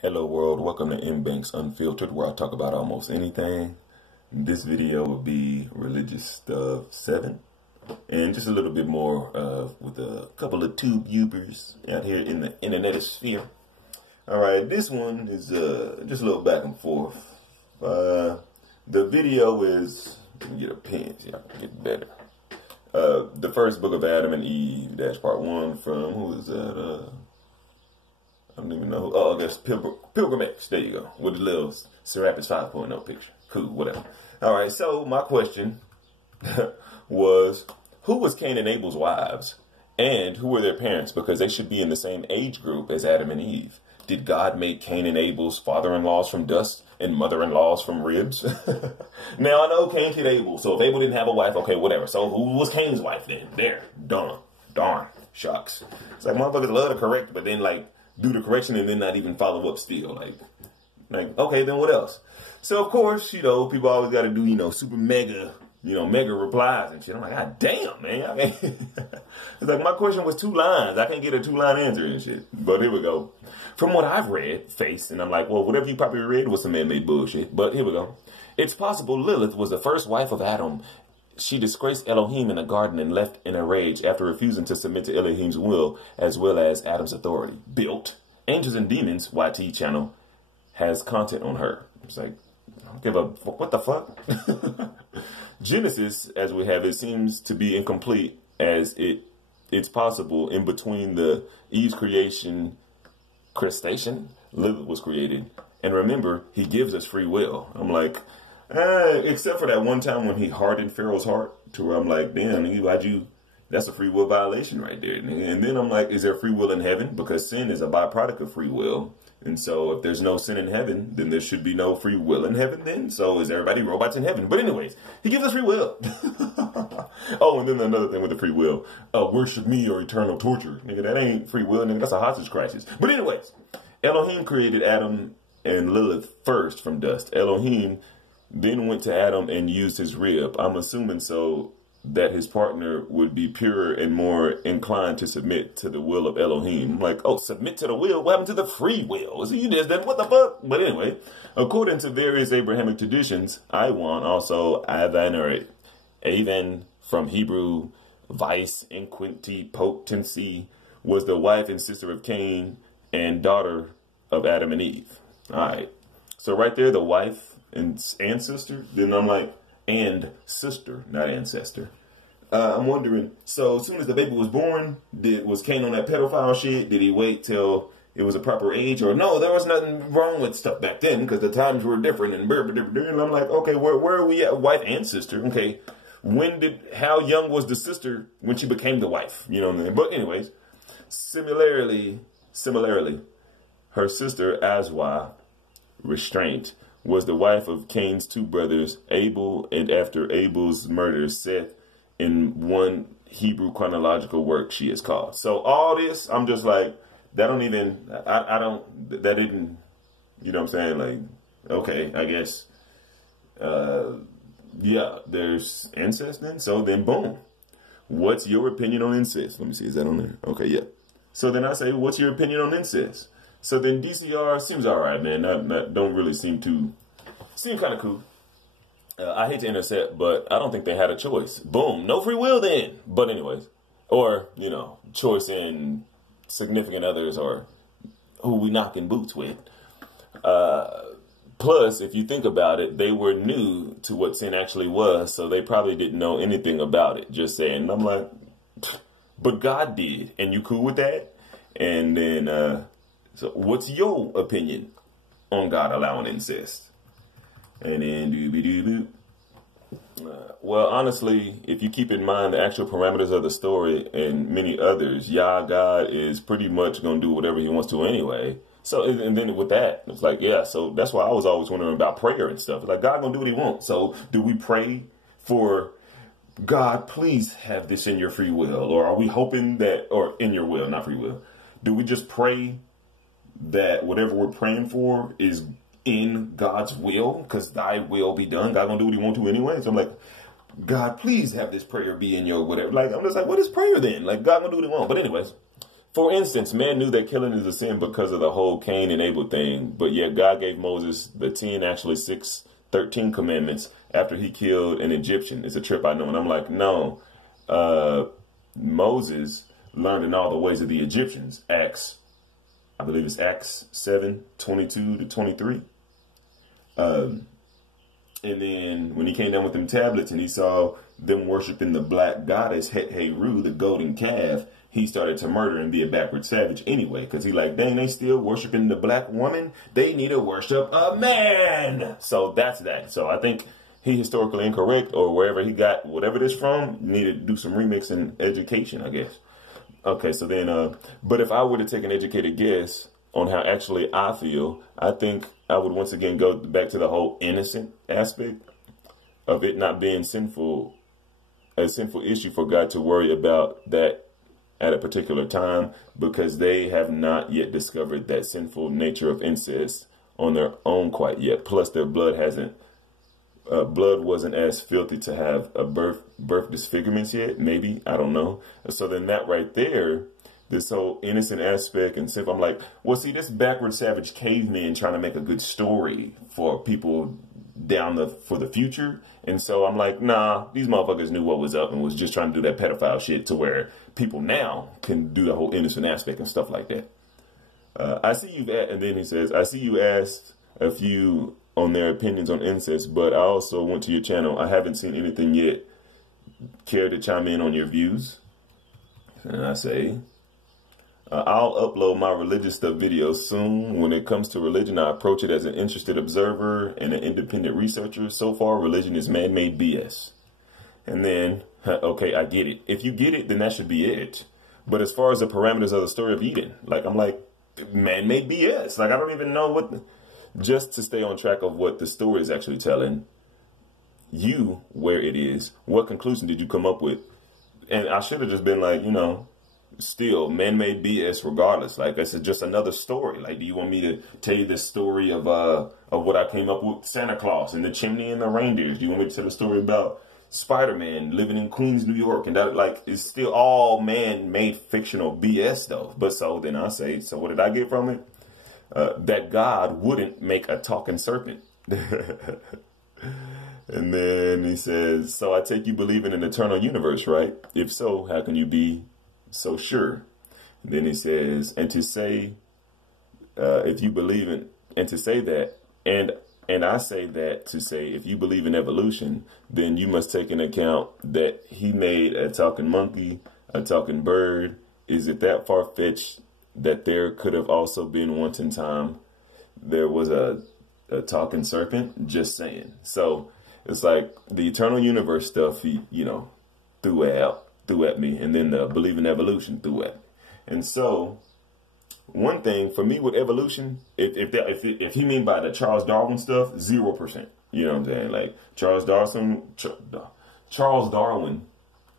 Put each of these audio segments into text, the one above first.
Hello world, welcome to MBanks Unfiltered, where I talk about almost anything. This video will be Religious Stuff 7, and just a little bit more with a couple of tube ubers out here in the internet sphere. Alright, this one is just a little back and forth. The video is, let me get a pen so I can get better. The first book of Adam and Eve, that's part 1 from, who is that? I don't even know. Oh, I guess Pilgrim X. There you go. With the little Serapis 5.0 picture. Cool, whatever. All right, so my question was, who was Cain and Abel's wives? And who were their parents? Because they should be in the same age group as Adam and Eve. Did God make Cain and Abel's father-in-laws from dust and mother-in-laws from ribs? Now, I know Cain killed Abel, so if Abel didn't have a wife, okay, whatever. So who was Cain's wife then? There. Darn. Shucks. It's like motherfuckers love to correct, but then, like, do the correction and then not even follow up still. Like, okay, then what else? So, of course, people always got to do, super mega, mega replies and shit. I'm like, God damn, man. I mean, it's like my question was 2 lines. I can't get a 2-line answer and shit. But here we go. From what I've read, and I'm like, well, whatever you probably read was some man-made bullshit. But here we go. It's possible Lilith was the first wife of Adam. She disgraced Elohim in the garden and left in a rage after refusing to submit to Elohim's will as well as Adam's authority. Built. Angels and Demons, YT channel, has content on her. It's like, I don't give a what the fuck? Genesis, as we have it, seems to be incomplete as it's possible in between the Eve's creation, crustacean, Lilith was created. And remember, he gives us free will. I'm like, except for that one time when he hardened Pharaoh's heart to where I'm like, damn, why'd you, that's a free will violation right there. And then I'm like, is there free will in heaven? Because sin is a byproduct of free will. And so if there's no sin in heaven, then there should be no free will in heaven then. So is everybody robots in heaven? But anyways, he gives us free will. Oh, and then another thing with the free will, worship me or eternal torture. Nigga, that ain't free will, nigga, that's a hostage crisis. But anyways, Elohim created Adam and Lilith first from dust. Elohim then went to Adam and used his rib. I'm assuming so that his partner would be purer and more inclined to submit to the will of Elohim. I'm like, oh, submit to the will? What happened to the free will? So you just, what the fuck? But anyway, according to various Abrahamic traditions, Iwan, also Avan or Avan from Hebrew, vice, inquinty, potency, was the wife and sister of Cain and daughter of Adam and Eve. All right. So right there, the wife and sister, then I'm like, and sister, not ancestor. I'm wondering, so as soon as the baby was born, was Cain on that pedophile shit? Did he wait till it was a proper age? Or no, there was nothing wrong with stuff back then because the times were different and and I'm like, okay, where are we at? Wife and sister. Okay, how young was the sister when she became the wife? You know what I mean? But anyways, similarly, her sister Azwa, restraint, was the wife of Cain's 2 brothers, Abel, and after Abel's murder, Seth, in one Hebrew chronological work she is called. So all this, I'm just like, that don't even, that didn't, you know what I'm saying? Like, okay, I guess, yeah, there's incest then. So then, boom. What's your opinion on incest? Let me see, is that on there? Okay, yeah. So then I say, what's your opinion on incest? So then DCR seems all right, man. Don't really seem kind of cool. I hate to intercept, but I don't think they had a choice. Boom, no free will then. But anyways, or, choice in significant others or who we knocking boots with. Plus, if you think about it, they were new to what sin actually was, so they probably didn't know anything about it. Just saying. And I'm like, but God did. And you cool with that? And then, so what's your opinion on God allowing incest? And then well, honestly, if you keep in mind the actual parameters of the story and many others, God is pretty much going to do whatever he wants to anyway. So, and then with that, it's like, yeah, so that's why I was always wondering about prayer and stuff. Like, God going to do what he wants. So do we pray for God, please have this in your free will? Or are we hoping that, or in your will, not free will? Do we just pray that whatever we're praying for is in God's will, because thy will be done? God gonna do what he want to anyway. So I'm like, God, please have this prayer be in your whatever. Like, I'm just like, what is prayer then? Like, God gonna do what he want. But anyways, For instance, man knew that killing is a sin because of the whole Cain and Abel thing, but yet God gave Moses the 10, actually 6, 13 commandments after he killed an Egyptian. It's a trip, I know. And I'm like, no, Moses learned in all the ways of the Egyptians. I believe it's Acts 7, 22 to 23. And then when he came down with them tablets and he saw them worshiping the black goddess Het-Heru, the golden calf, he started to murder and be a backward savage anyway. Because he like, dang, they still worshiping the black woman. They need to worship a man. So that's that. So I think he historically incorrect, or wherever he got whatever this from, needed to do some remix and education, I guess. Okay, so then, but if I were to take an educated guess on how actually I feel, I think I would once again go back to the whole innocent aspect of it not being sinful, a sinful issue for God to worry about that at a particular time, because they have not yet discovered that sinful nature of incest on their own quite yet. Plus their blood wasn't as filthy to have a birth disfigurements yet. Maybe, I don't know. So then that right there, this whole innocent aspect and sinful, I'm like, well, see, this backward savage caveman trying to make a good story for people for the future. And so I'm like, nah, these motherfuckers knew what was up and was just trying to do that pedophile shit to where people now can do the whole innocent aspect and stuff like that. I see you've and then he says, I see you asked a few on their opinions on incest, but I also went to your channel. I haven't seen anything yet. Care to chime in on your views? And I say, I'll upload my religious stuff videos soon. When it comes to religion, I approach it as an interested observer and an independent researcher. So far, religion is man-made BS. And then, okay, I get it. If you get it, then that should be it. But as far as the parameters of the story of Eden, like, I'm like, man-made BS. Like, I don't even know what, just to stay on track of what the story is actually telling you, where it is, what conclusion did you come up with? And I should have just been like, you know, still man-made BS regardless. Like, this is just another story. Like, do you want me to tell you the story of what I came up with, Santa Claus and the chimney and the reindeers? Do you want me to tell the story about Spider-Man living in Queens, New York? And that, like, is still all man-made fictional BS though. But so then I say, so what did I get from it? That God wouldn't make a talking serpent. And then he says, so I take you believe in an eternal universe, right? If so, how can you be so sure? And then he says, and to say, if you believe in, and to say that, and I say that to say, if you believe in evolution, then you must take into account that he made a talking monkey, a talking bird. Is it that far-fetched that there could have also been once in time there was a talking serpent? Just saying. So it's like the eternal universe stuff, he, you know, threw at me, and then the believe in evolution threw at me. And so one thing for me with evolution, if he mean by the Charles Darwin stuff, 0%. You know what I'm saying? Like Charles Darwin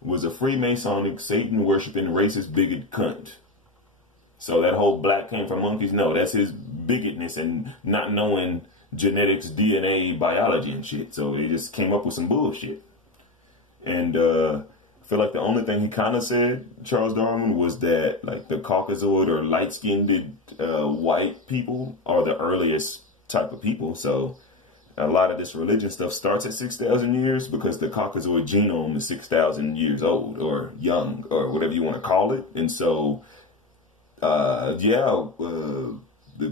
was a Freemasonic, Satan worshiping, racist, bigot cunt. So that whole black came from monkeys, no, that's his bigotness and not knowing genetics, DNA, biology and shit. So he just came up with some bullshit. And I feel like the only thing he kind of said, Charles Darwin, was that like the Caucasoid or light-skinned white people are the earliest type of people. So a lot of this religion stuff starts at 6,000 years because the Caucasoid genome is 6,000 years old or young or whatever you want to call it. And so, the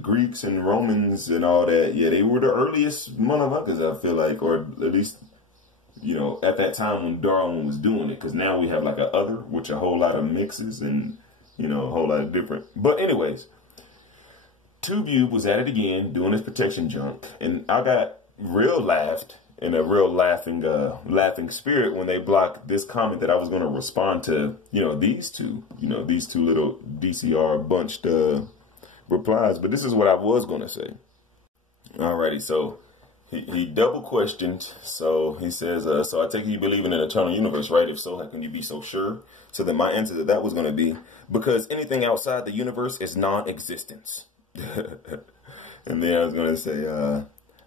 Greeks and Romans and all that, yeah, they were the earliest motherfuckers, I feel like, or at least, you know, at that time when Darwin was doing it, because now we have like a other, which a whole lot of mixes and, you know, a whole lot of different. But anyways, TubeU was at it again doing his protection junk, and I got real laughed in a real laughing spirit when they blocked this comment that I was going to respond to, these two little DCR bunched replies. But this is what I was going to say. Alrighty, so he double questioned. So he says, so I take it you believe in an eternal universe, right? If so, how can you be so sure? So then my answer to that was going to be, because anything outside the universe is non-existence. And then I was going to say,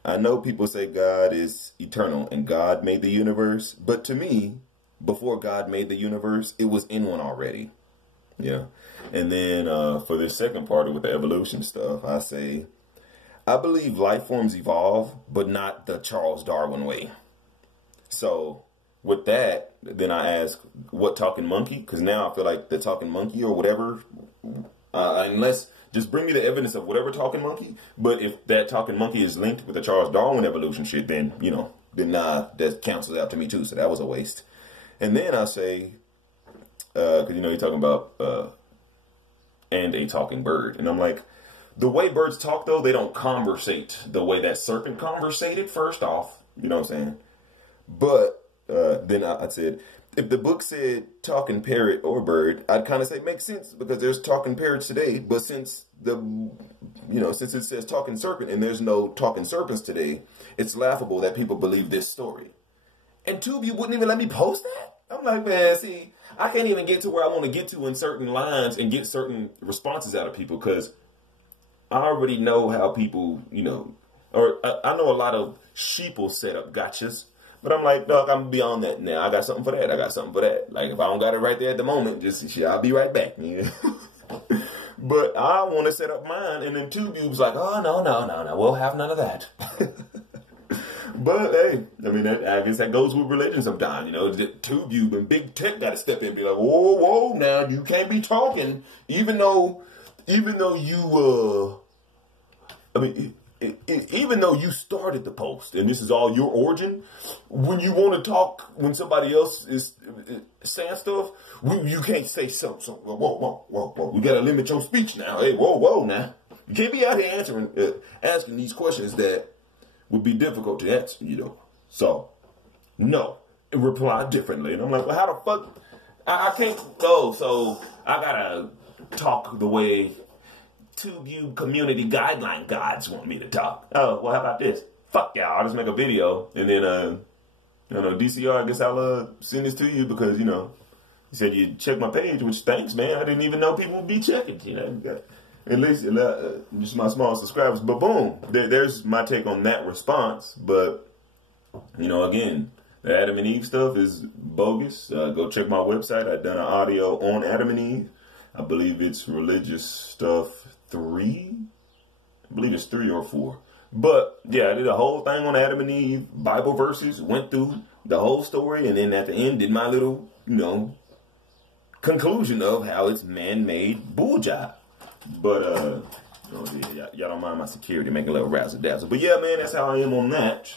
I know people say God is eternal and God made the universe, but to me, before God made the universe, it was in one already. Yeah. And then for the second part with the evolution stuff, I say, I believe life forms evolve, but not the Charles Darwin way. So with that, then I ask, what talking monkey? Because now I feel like the talking monkey or whatever, unless, just bring me the evidence of whatever talking monkey. But if that talking monkey is linked with the Charles Darwin evolution shit, then, you know, then that cancels out to me too. So that was a waste. And then I say, because, you know, you're talking about, and a talking bird. And I'm like, the way birds talk, though, they don't conversate the way that serpent conversated, first off. You know what I'm saying? But then I said, if the book said talking parrot or bird, I'd kind of say makes sense because there's talking parrots today. But since since it says talking serpent and there's no talking serpents today, it's laughable that people believe this story. And two of you wouldn't even let me post that? I'm like, man, see, I can't even get to where I want to get to in certain lines and get certain responses out of people because I already know how people, you know, or I know a lot of sheeple set up gotchas. But I'm like, dog, I'm beyond that now. I got something for that. I got something for that. Like, if I don't got it right there at the moment, just shit, I'll be right back. Yeah. But I want to set up mine. And then two dudes like, oh, no. We'll have none of that. But, hey, I mean, I guess that goes with religion sometimes. You know, the tube and big tech got to step in and be like, whoa, now, you can't be talking. Even though you, even though you started the post and this is all your origin, when you want to talk, when somebody else is saying stuff, you can't say something. Whoa. You got to limit your speech now. Hey, whoa, now. You can't be out here asking these questions that would be difficult to answer, you know. So, no. Reply differently. And I'm like, well, how the fuck? I can't go. So, I got to talk the way TubeU community guideline gods want me to talk. Oh, well, how about this? Fuck y'all. I'll just make a video and then, DCR, I guess I'll send this to you because, you know, you said you check my page, which thanks, man. I didn't even know people would be checking, you know. At least just my small subscribers. But boom, there's my take on that response. But, you know, again, the Adam and Eve stuff is bogus. Go check my website. I've done an audio on Adam and Eve. I believe it's Religious Stuff 3. I believe it's 3 or 4. But, yeah, I did a whole thing on Adam and Eve, Bible verses, went through the whole story, and then at the end did my little, you know, conclusion of how it's man-made bull job. But, y'all don't mind my security making a little razzle-dazzle. But, yeah, man, that's how I am on that.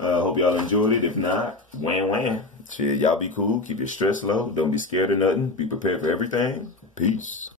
Hope y'all enjoyed it. If not, wham. Shit, y'all be cool. Keep your stress low. Don't be scared of nothing. Be prepared for everything. Peace.